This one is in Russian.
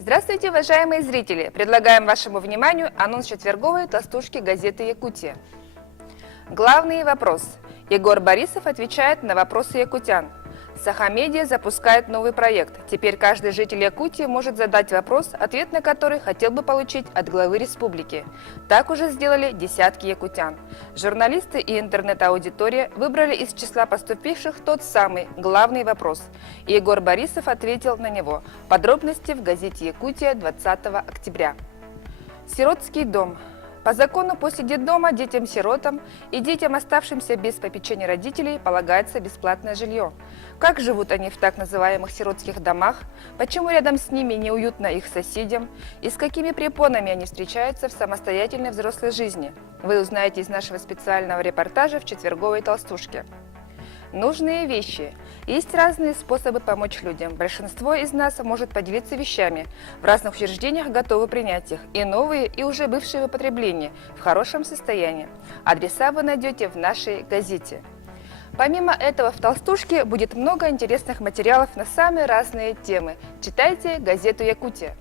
Здравствуйте, уважаемые зрители! Предлагаем вашему вниманию анонс четверговой толстушки газеты «Якутия». Главный вопрос. Егор Борисов отвечает на вопросы якутян. Сахамедиа запускает новый проект. Теперь каждый житель Якутии может задать вопрос, ответ на который хотел бы получить от главы республики. Так уже сделали десятки якутян. Журналисты и интернет-аудитория выбрали из числа поступивших тот самый главный вопрос. И Егор Борисов ответил на него. Подробности в газете «Якутия» 20 октября. Сиротский дом. По закону после детдома детям-сиротам и детям, оставшимся без попечения родителей, полагается бесплатное жилье. Как живут они в так называемых сиротских домах, почему рядом с ними неуютно их соседям и с какими препонами они встречаются в самостоятельной взрослой жизни, вы узнаете из нашего специального репортажа в четверговой толстушке. Нужные вещи. Есть разные способы помочь людям. Большинство из нас может поделиться вещами. В разных учреждениях готовы принять их. И новые, и уже бывшие в употреблении, в хорошем состоянии. Адреса вы найдете в нашей газете. Помимо этого, в толстушке будет много интересных материалов на самые разные темы. Читайте газету «Якутия».